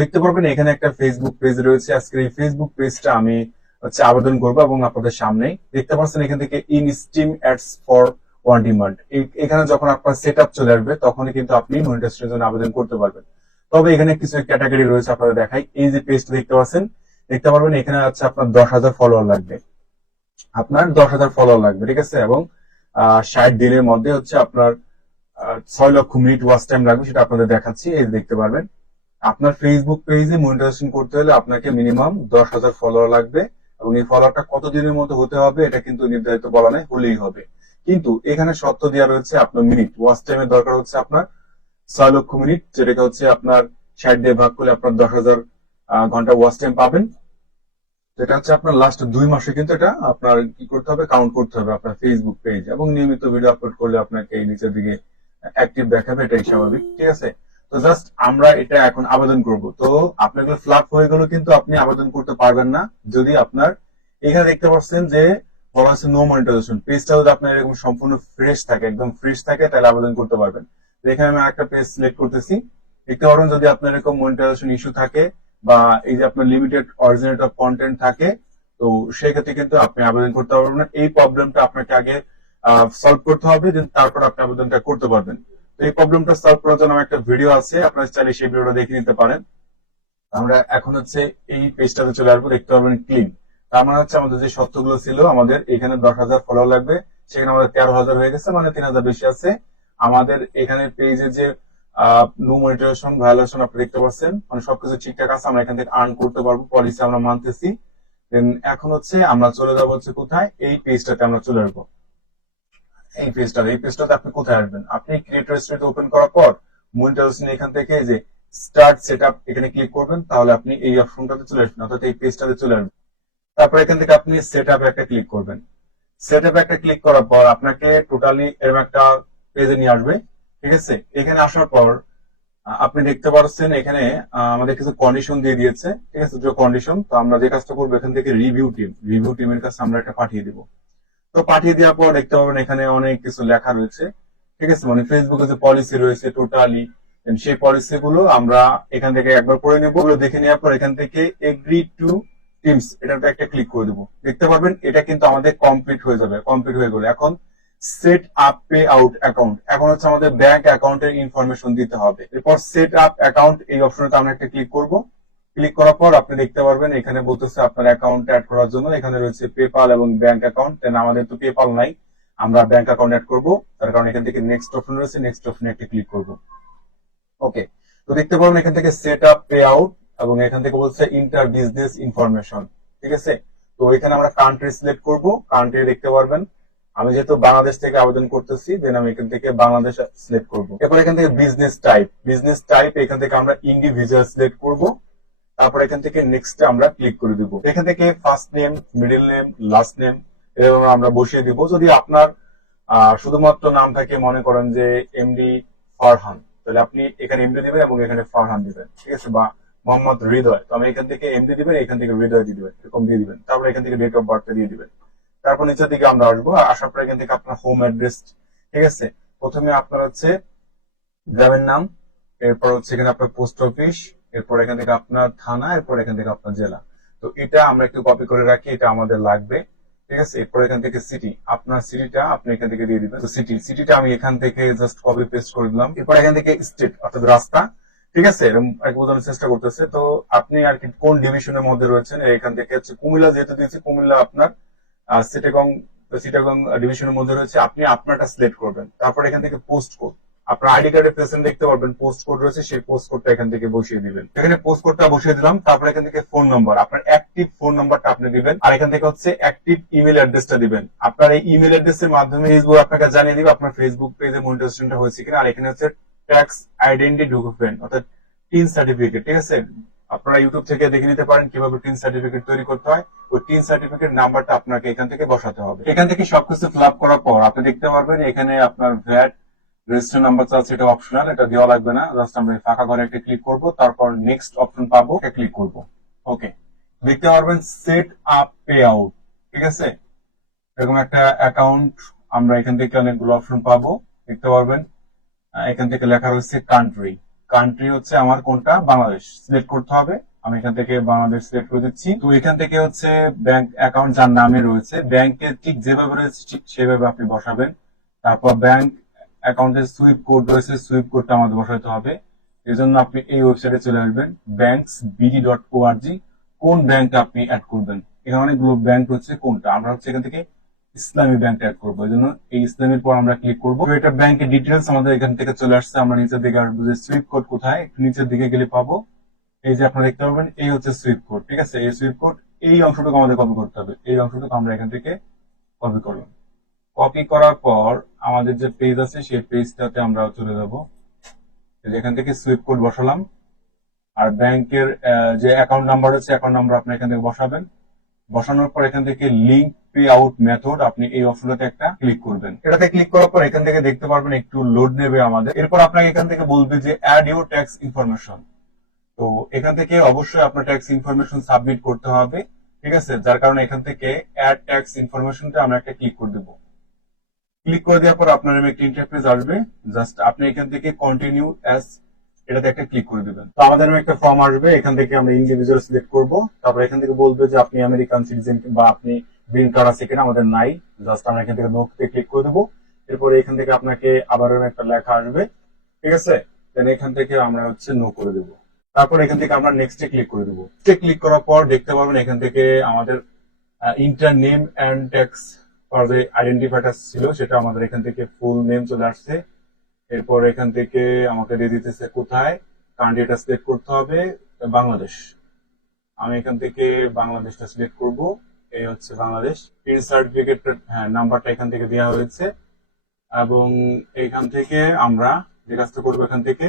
দেখতে পারবেন এখানে একটা ফেসবুক পেজ রয়েছে। আজকে এই ফেসবুক পেজটা আমি আবেদন করবো এবং আপনাদের সামনে দেখতে পাচ্ছেন এখান থেকে in stream ads for on demand. এখানে যখন আপনার সেট আপ চলে আসবে তখনই কিন্তু আপনি মনিটাইজেশনের জন্য আবেদন করতে পারবেন। তবে এখানে কিছু ক্যাটাগরি রয়েছে, আপনাদের দেখাই। এই যে পেজটা দেখতে পাচ্ছেন, দেখতে পারবেন এখানে আছে আপনার 10,000 ফলোয়ার লাগবে। আপনার 10,000 ফলোয়ার লাগবে, ঠিক আছে, এবং 60 দিনের মধ্যে আপনার 6 লক্ষ মিনিট ওয়াচ টাইম লাগবে, সেটা আপনাদের দেখাচ্ছি। এই দেখতে পারবেন আপনার ফেসবুক পেজে মনিটাইজেশন করতে হলে আপনাকে মিনিমাম 10,000 ফলোয়ার লাগবে, এবং এই ফলোয়ারটা কতদিনের মধ্যে হতে হবে এটা কিন্তু নির্ধারিত বলা নেই, হলেই হবে। কিন্তু এখানে শর্ত দেওয়া রয়েছে, আপনার মিনিট ওয়াচ টাইমের দরকার হচ্ছে আপনার 6 লক্ষ মিনিট, যেটাকে আপনার 60 দিয়ে ভাগ করলে আপনার 10,000 ঘন্টা ওয়াচ টাইম পাবেন। এটা আপনার লাস্ট 2 মাসে কিন্তু এটা আপনার কি করতে হবে, কাউন্ট করতে হবে আপনার ফেসবুক পেজ, এবং নিয়মিত ভিডিও আপলোড করলে আপনাকে এই নিচের দিকে অ্যাক্টিভ দেখাবে, এটাই স্বাভাবিক, ঠিক আছে। তো জাস্ট আমরা এটা এখন আবেদন করব। তো আপনার ফ্ল্যাপ হয়ে গেল, কিন্তু আপনি আবেদন করতে পারবেন না যদি আপনার এখানে দেখতে পাচ্ছেন যে বলা হচ্ছে নো মনিটাইজেশন। পেজটা যদি আপনার এরকম সম্পূর্ণ ফ্রেশ থাকে, একদম ফ্রেশ থাকে, তাহলে আবেদন করতে পারবেন। তো এখানে আমি একটা পেজ সিলেক্ট করতেছি। দেখতে পারবেন যদি আপনার এরকম মনিটাইজেশন ইস্যু থাকে বা এই যে আপনার লিমিটেড অরিজিনেট অফ কন্টেন্ট থাকে, তো সেক্ষেত্রে কিন্তু আপনি আবেদন করতে পারবেন না। এই প্রবলেমটা আপনাকে আগে সলভ করতে হবে, তারপর আপনি আবেদনটা করতে পারবেন। তো এই প্রবলেমটা সলভ করার জন্য আমার একটা ভিডিও আছে, আপনারা চাইলে সেই ভিডিওটা দেখে নিতে পারেন। আমরা এখন এই পেজটাতে চলে আসবো। দেখতে পারবেন ক্লিন। তার মানে আমাদের যে শর্তগুলো ছিল, আমাদের এখানে 10,000 ফলোয়ার লাগবে, সেখানে আমাদের 13,000 হয়ে গেছে, মানে 3,000 বেশি আছে। আমাদের এখানে পেজে যে নো মনিটাইজেশন ভায়োলেশন আপনি দেখতে পাচ্ছেন, মানে সবকিছু ঠিকঠাক আছে, আমরা এখান থেকে আর্ন করতে পারবো, পলিসি আমরা মানতেছি। দেন এখন আমরা চলে যাবো কোথায়, এই পেজটাতে আমরা চলে আসবো। এই পেজটাতে আপনি কোথায় আসবেন, আপনি ক্রিয়েটর স্টুডিও ওপেন করার পর মনিটাইজেশন এখান থেকে যে স্টার্ট সেটআপ এখানে ক্লিক করবেন, তাহলে আপনি এই অপশনটাতে চলে আসবেন, অর্থাৎ এই পেজটাতে চলে আসবেন। তারপর এখান থেকে আপনি সেটআপ একটা ক্লিক করবেন। সেটআপ একটা ক্লিক করার পর আপনাকে টোটালি এরকম একটা পেজে নিয়ে আসবে, ঠিক আছে। এখানে আসার পর আপনি দেখতে পাচ্ছেন এখানে আমাদের কিছু কন্ডিশন দিয়ে দিয়েছে, ঠিক আছে, যে কন্ডিশন। তো আমরা যে কাজটা করবো, এখান থেকে রিভিউ টিমের কাছে আমরা একটা পাঠিয়ে দিব। তো পাঠিয়ে দেওয়ার পর দেখতে পাবেন এখানে অনেক কিছু লেখা রয়েছে, ঠিক আছে, মানে ফেসবুকে যে পলিসি রয়েছে টোটালি, সেই পলিসি গুলো আমরা এখান থেকে একবার পড়ে নেবো। দেখে নেওয়ার পর এখান থেকে এগ্রি টু টিমস এটাতে একটা ক্লিক করে দেবো। দেখতে পারবেন এটা কিন্তু আমাদের কমপ্লিট হয়ে যাবে। কমপ্লিট হয়ে গেলে এখন set up pay out account, এখন আমাদের ব্যাংক অ্যাকাউন্টের ইনফরমেশন দিতে হবে। এরপর সেট আপ অ্যাকাউন্ট এই অপশনটা আমরা একটা ক্লিক করব। ক্লিক করার পর আপনি দেখতে পারবেন এখানে বলতেছে আপনার অ্যাকাউন্ট অ্যাড করার জন্য, এখানে রয়েছে পেপাল এবং ব্যাংক অ্যাকাউন্ট। আমাদের তো পেপাল নাই, আমরা ব্যাংক অ্যাকাউন্ট অ্যাড করব। তার কারণে এখান থেকে নেক্সট অপশন রয়েছে, নেক্সট অপশনে একটা ক্লিক করব। ওকে, তো দেখতে পারবেন এখান থেকে সেট আপ পে আউট, এবং এখান থেকে বলছে ইন্টার বিজনেস ইনফরমেশন, ঠিক আছে। তো এখানে আমরা কান্ট্রি সিলেক্ট করব। কান্ট্রি দেখতে পারবেন আমি যেহেতু বাংলাদেশ থেকে আবেদন করতেছি, দেন আমি এখান থেকে বাংলাদেশ সিলেক্ট করব। এরপর এখান থেকে বিজনেস টাইপ এখান থেকে আমরা ইন্ডিভিজুয়াল সিলেক্ট করব। তারপর এখান থেকে নেক্সট আমরা ক্লিক করে দিব। এখান থেকে first name, middle name, last name এরকম আমরা বসিয়ে দিব। যদি আপনার শুধুমাত্র নাম থাকে, মনে করেন যে এমডি ফারহান, তাহলে আপনি এখানে এমডি দিবেন এবং এখানে ফারহান দিবেন, ঠিক আছে, বা মোহাম্মদ হৃদয়, তো আমি এখান থেকে এমডি দিবেন, এখান থেকে হৃদয় দিয়ে দিবেন, এরকম দিয়ে দিবেন। তারপর এখান থেকে ডেট অফ বার্থটা দিয়ে দিবেন। তারপর নিচের দিকে আমরা আসবো, আসার পর এখান থেকে আপনার হোম অ্যাড্রেস, ঠিক আছে। প্রথমে আপনার গ্রামের নাম, এরপর এখানে আপনার পোস্ট অফিস, এরপর এখান থেকে আপনার থানা, এরপর এখান থেকে আপনার জেলা। তো এটা আমরা একটু কপি করে রাখি, এটা আমাদের লাগবে, ঠিক আছে। এরপর এখান থেকে সিটি, আপনার সিটিটা আপনি এখান থেকে দিয়ে দিবেন। তো সিটিটা আমি এখান থেকে জাস্ট কপি পেস্ট করে দিলাম। এরপর এখান থেকে স্টেট অর্থাৎ রাস্তা, ঠিক আছে, এরকম এক বোঝানোর চেষ্টা করতেছে। তো আপনি আর কি কোন ডিভিশনের মধ্যে রয়েছেন, এখান থেকে কুমিল্লা যেহেতু দিয়েছে, কুমিল্লা আপনার চিটাগং ডিভিশনের মধ্যে রয়েছে, আপনি আপনারটা সিলেক্ট করবেন। তারপর এখান থেকে পোস্ট কোড, আপনার আইডি কার্ডের প্রেজেন্ট দেখতে পারবেন পোস্ট কোড রয়েছে, সেই পোস্ট কোডটা এখান থেকে বসিয়ে দিবেন। এখানে পোস্ট কোডটা বসিয়ে দিলাম। তারপর এখান থেকে ফোন নাম্বার, আপনার অ্যাক্টিভ ফোন নাম্বারটা আপনি দিবেন, আর এখান থেকে অ্যাক্টিভ ইমেল অ্যাড্রেসটা দিবেন। আপনার এই ইমেল অ্যাড্রেসের মাধ্যমে ফেসবুক আপনাকে জানিয়ে দিবে আপনার ফেসবুক পেজে মনিটাইজেশনটা হয়েছে কিনা। আর এখানে ট্যাক্স আইডেন্টি ডকুমেন্ট অর্থাৎ টিন সার্টিফিকেট, ঠিক আছে। আপনারা ইউটিউব থেকে দেখে নিতে পারেন কিভাবে টিন সার্টিফিকেট তৈরি করতে হয়। ওই টিন সার্টিফিকেট নাম্বারটা আপনাকে এখান থেকে বসাতে হবে। এখান থেকে সবকিছু ফিল আপ করার পর আপনি দেখতে পারবেন এখানে আপনার ভ্যাট রেজিস্ট্রেশন নাম্বার চাচ্ছে, এটা অপশনাল, এটা দেওয়া লাগবে না। জাস্ট আমরা ফাঁকা ঘরে একটা ক্লিক করব, তারপর নেক্সট অপশন পাবো, এটা ক্লিক করব। ওকে, দেখতে পারবেন সেট আপ পে আউট, ঠিক আছে, এরকম একটা অ্যাকাউন্ট। আমরা এখান থেকে অনেকগুলো অপশন পাবো, দেখতে পারবেন এখান থেকে লেখা রয়েছে কান্ট্রি। কান্ট্রি হচ্ছে আমার কোনটা, বাংলাদেশ সিলেক্ট করতে হবে। আমি এখান থেকে বাংলাদেশ সিলেক্ট করে দিচ্ছি। তো এখান থেকে হচ্ছে ব্যাংক অ্যাকাউন্ট যার নামে রয়েছে, ব্যাংকে ঠিক যেভাবে রয়েছে ঠিক সেভাবে আপনি বসাবেন। তারপর ব্যাংক অ্যাকাউন্টের সুইপ কোড রয়েছে, সুইপ কোডটা আমাদের বসাতে হবে। এই জন্য আপনি এই ওয়েবসাইটে চলে আসবেন, banksbd.org। কোন ব্যাংক আপনি অ্যাড করবেন, এখানে অনেকগুলো ব্যাংক হচ্ছে, কোনটা আমরা হচ্ছে এখান থেকে ইসলামী ব্যাংক অ্যাড করবো। এই জন্য এই ইসলামের পর আমরা ক্লিক করবো। তো এটা ব্যাংকের ডিটেলস আমাদের এখান থেকে চলে আসছে। আমরা নিচের দিকে আসবো যে সুইপ কোড কোথায়, একটু নিচের দিকে গেলে পাবো। এই যে আপনারা দেখতে পাবেন, এই হচ্ছে সুইপ কোড। ঠিক আছে, এই সুইপ কোড, এই অংশটুকু আমাদের কপি করতে হবে। এই অংশটুকু আমরা এখান থেকে কপি করলাম। কপি করার পর আমাদের যে পেজ আছে সেই পেজটাতে আমরা চলে যাব। এখান থেকে সুইপ কোড বসালাম, আর ব্যাংকের যে অ্যাকাউন্ট নাম্বার আছে অ্যাকাউন্ট নাম্বার আপনি এখান থেকে বসাবেন। বসানোর পর এখান থেকে লিঙ্ক পে আউট মেথড আপনি এই অপশনটাতে একটা ক্লিক করবেন। এটাতে ক্লিক করার পর এখান থেকে দেখতে পারবেন একটু লোড নেবে আমাদের। এরপর আপনাকে এখান থেকে বলবে যে অ্যাড ইউর ট্যাক্স ইনফরমেশন। তো এখান থেকে অবশ্যই আপনার ট্যাক্স ইনফরমেশন সাবমিট করতে হবে। ঠিক আছে, যার কারণে এখান থেকে অ্যাড ট্যাক্স ইনফরমেশনটা আমরা একটা ক্লিক করে দেবো। ক্লিক করে দেওয়ার পর আপনার নামে একটা ইন্টারফেস আসবে। জাস্ট আপনি এখান থেকে কন্টিনিউ অ্যাজ এটাতে একটা ক্লিক করে দিবেন। তো আমাদের নামে একটা ফর্ম আসবে, এখান থেকে আমরা ইন্ডিভিজুয়াল সিলেক্ট করব। তারপর এখান থেকে বলবে যে আপনি আমেরিকান সিটিজেন বা আপনি গ্রিন কার্ড আছে কিনা, আমাদের নাই। জাস্ট আমরা এখান থেকে নোতে ক্লিক করে দেবো। এরপরে এখান থেকে আপনাকে আবার একটা লেখা আসবে। ঠিক আছে, দেন এখান থেকে আমরা হচ্ছে নো করে দেবো। তারপর এখান থেকে আমরা নেক্সটে ক্লিক করে দেবো। ক্লিক করার পর দেখতে পাবেন এখান থেকে আমাদের inter name and tax for যে আইডেন্টিফায়ার ছিল সেটা আমাদের এখান থেকে ফুল নেম চলে আসছে। এরপর এখান থেকে আমাকে দিয়ে দিতেছে কোথায়, কান্ট্রিটা সিলেক্ট করতে হবে, বাংলাদেশ। আমি এখান থেকে বাংলাদেশটা সিলেক্ট করব। এই হচ্ছে বাংলাদেশ। পিন সার্টিফিকেট নাম্বারটা এখান থেকে দেওয়া হয়েছে, এবং এখান থেকে আমরা যে কাজটা করবো এখান থেকে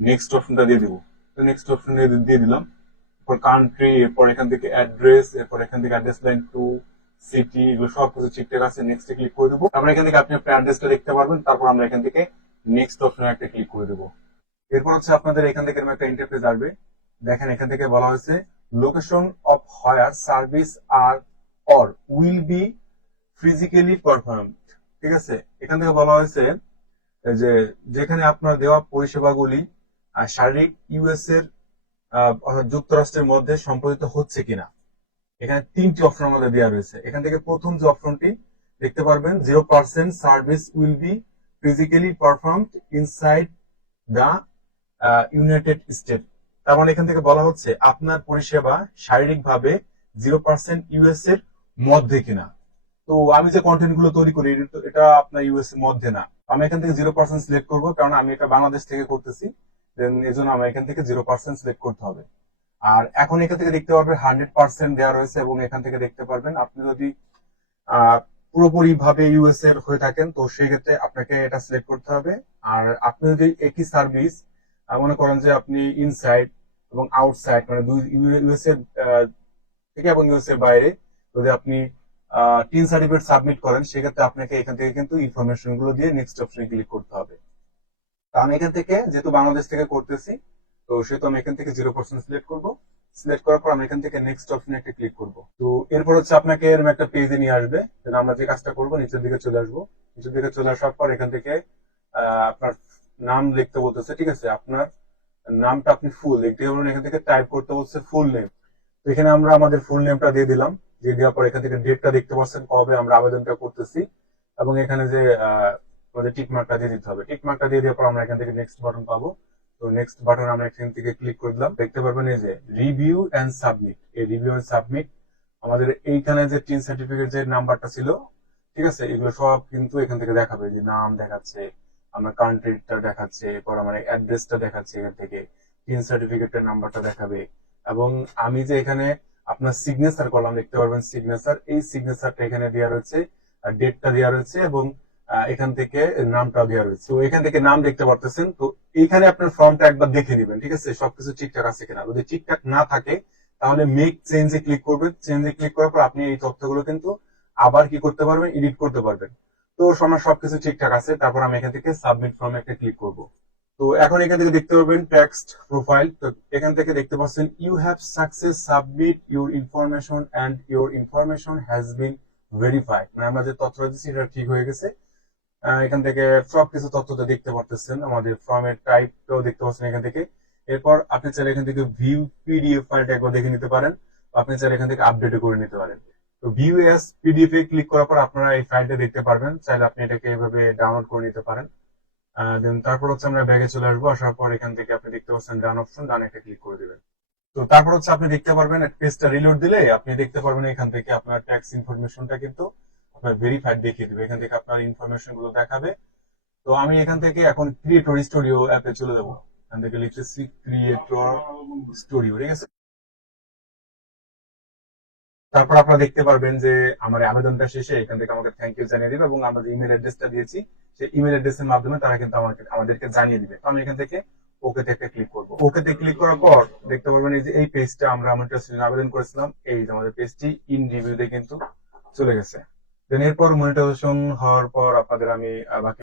নেক্সট অপশনটা দিয়ে দিব। তো নেক্সট অপশন দিয়ে দিলাম। এরপর কান্ট্রি, এরপর এখান থেকে অ্যাড্রেস, এরপর এখান থেকে অ্যাড্রেস লাইন টু সিটি, এগুলো সবকিছু ঠিকঠাক আছে। নেক্সটে ক্লিক করে দেবো। তারপর এখান থেকে আপনি আপনার অ্যাড্রেসটা দেখতে পারবেন। তারপর আমরা এখান থেকে নেক্সট অপশনে একটা ক্লিক করে দেবো। এরপর হচ্ছে আপনাদের এখান থেকে একটা ইন্টারফেস আসবে। দেখেন এখান থেকে বলা হয়েছে লোকেশন অফ হায়ার সার্ভিস আর or will be physically performed. ঠিক আছে, এখান থেকে বলা হয়েছে যে যেখানে আপনার দেওয়া পরিষেবাগুলি শারীরিক ইউএস এর অর্থাৎ যুক্তরাষ্ট্রের মধ্যে সম্পাদিত হচ্ছে কিনা। এখানে তিনটি অপশন আমাদের দেওয়া রয়েছে। এখান থেকে প্রথম যে অপশনটি দেখতে পারবেন 0% service will be physically performed inside the United State. তার মানে এখান থেকে বলা হচ্ছে আপনার পরিষেবা শারীরিকভাবে 0% ইউএস এর মধ্যে কিনা। তো আমি যে কন্টেন্ট গুলো তৈরি করি এটা আপনার ইউএস এর মধ্যে না। আমি এখান থেকে 0% সিলেক্ট করবো, কারণ আমি এটা বাংলাদেশ থেকে করতেছি। দেন এই জন্য আমার এখান থেকে 0% সিলেক্ট করতে হবে। আর এখন এখান থেকে দেখতে পারবেন 100% দেওয়া রয়েছে, এবং এখান থেকে দেখতে পারবেন আপনি যদি পুরোপুরি ভাবে ইউএস এর হয়ে থাকেন তো সেই ক্ষেত্রে আপনাকে এটা সিলেক্ট করতে হবে। আর আপনি যদি একই সার্ভিস মনে করেন যে আপনি ইনসাইড এবং আউটসাইড মানে দুই ইউএস এর থেকে এবং ইউএস এর বাইরে যদি আপনি টিন সার্টিফিকেট সাবমিট করেন সেক্ষেত্রে আপনাকে এখান থেকে কিন্তু ইনফরমেশন গুলো দিয়ে নেক্সট অপশনে ক্লিক করতে হবে। তো আমি এখান থেকে যেহেতু বাংলাদেশ থেকে করতেছি তো সেহেতু আমি এখান থেকে 0% সিলেক্ট করবো। সিলেক্ট করার পর আমি এখান থেকে নেক্সট অপশনে একটা ক্লিক করবো। তো এরপর হচ্ছে আপনাকে এরকম একটা পেজে নিয়ে আসবে। আমরা যে কাজটা করবো নিচের দিকে চলে আসবো। নিচের দিকে চলে আসার পর এখান থেকে আপনার নাম লিখতে বলতেছে। ঠিক আছে, আপনার নামটা আপনি ফুল লিখতে পারবেন। এখান থেকে টাইপ করতে বলছে ফুল নেম। তো এখানে আমরা আমাদের ফুল নেমটা দিয়ে দিলাম। দিয়ে দেওয়ার পর এখান থেকে ডেটটা দেখতে পাচ্ছেন কবে আমরা আবেদনটা করতেছি, এবং এখানে যে আমাদের টিক মার্কটা দিয়ে দিতে হবে। টিক মার্কটা দিয়ে দেওয়ার পর আমরা এখান থেকে নেক্সট বাটন পাবো। তো নেক্সট বাটন আমরা এখান থেকে ক্লিক করে দিলাম। দেখতে পারবেন এই যে রিভিউ এন্ড সাবমিট। এই রিভিউ এন্ড সাবমিট আমাদের এইখানে যে টিন সার্টিফিকেট যে নাম্বারটা ছিল, ঠিক আছে, এগুলো সব কিন্তু এখান থেকে দেখাবে। যে নাম দেখাচ্ছে, আমার কান্ট্রিটা দেখাচ্ছে, এরপর আমার অ্যাড্রেসটা দেখাচ্ছে, এখান থেকে টিন সার্টিফিকেটের নাম্বারটা দেখাবে। এবং আমি যে এখানে আপনার সিগনেচার করলাম দেখতে পারবেন সিগনেচার, এই সিগনেচারটা এখানে দেওয়া রয়েছে, ডেটটা দেওয়া রয়েছে, এবং এখান থেকে নামটা দেওয়া রয়েছে। তো এখান থেকে নাম দেখতে পারতেছেন। তো এইখানে আপনার ফর্মটা একবার দেখে নেবেন, ঠিক আছে, সবকিছু ঠিকঠাক আছে কিনা। যদি ঠিকঠাক না থাকে তাহলে মেক চেঞ্জে ক্লিক করবেন। চেঞ্জে ক্লিক করার পর আপনি এই তথ্যগুলো কিন্তু আবার কি করতে পারবেন, এডিট করতে পারবেন। তো আমার সবকিছু ঠিকঠাক আছে। তারপর আমি এখান থেকে সাবমিট ফর্মে একটা ক্লিক করব। তো এখন এখান থেকে দেখতে পাবেন টেক্সট প্রোফাইল। তো এখান থেকে দেখতে পাচ্ছেন you have success submit your information and your information has been verified. মানে আমরা যে তথ্য দিচ্ছি এটা ঠিক হয়ে গেছে। এখান থেকে সবকিছু তথ্য দেখতে পারতেছেন, আমাদের ফর্মের টাইপটাও দেখতে পাচ্ছেন এখান থেকে। এরপর আপনি চাইলে এখান থেকে ভিউ পিডিএফ ফাইলটা একবার দেখে নিতে পারেন, আপনি চাইলে এখান থেকে আপডেট করে নিতে পারেন। তো ভিউ এস পিডিএফ এ ক্লিক করার পর আপনারা এই ফাইলটা দেখতে পারবেন, চাইলে আপনি এটাকে এভাবে ডাউনলোড করে নিতে পারেন। দেন তারপর হচ্ছে আমরা ব্যাগে চলে আসবো, আসার পর এখান থেকে আপনি দেখতে পাচ্ছেন ডান অপশন, ডান একটা ক্লিক করে দিবেন। তো তারপর হচ্ছে আপনি দেখতে পারবেন পেজটা রিলোড দিলে আপনি দেখতে পারবেন এখান থেকে আপনার ট্যাক্স ইনফরমেশনটা কিন্তু আপনার ভেরিফাইড দেখিয়ে দিবে, এখান থেকে আপনার ইনফরমেশন গুলো দেখাবে। তো আমি এখান থেকে এখন ক্রিয়েটর স্টুডিও অ্যাপে চলে যাবো, এখান থেকে লিখতেছি ক্রিয়েটর স্টুডিও, ঠিক আছে। তারপর আপনারা দেখতে পারবেন যে আমার এই আবেদনটা শেষে এখান থেকে আমাকে থ্যাংক ইউ জানিয়ে দিবে, এবং আমরা যে ইমেল অ্যাড্রেসটা দিয়েছি সেই ইমেল অ্যাড্রেসের মাধ্যমে তারা কিন্তু আমাদেরকে জানিয়ে দিবে। তো আমি এখান থেকে ওকে তে ক্লিক করবো। ওকে তে ক্লিক করার পর দেখতে পারবেন এই যে এই পেজটা আমরা মনিটাইজেশন আবেদন করেছিলাম, এই যে আমাদের পেজটি ইন রিভিউতে কিন্তু চলে গেছে। দেন এরপর মনিটাইজেশন হওয়ার পর আপনাদের আমি বাকি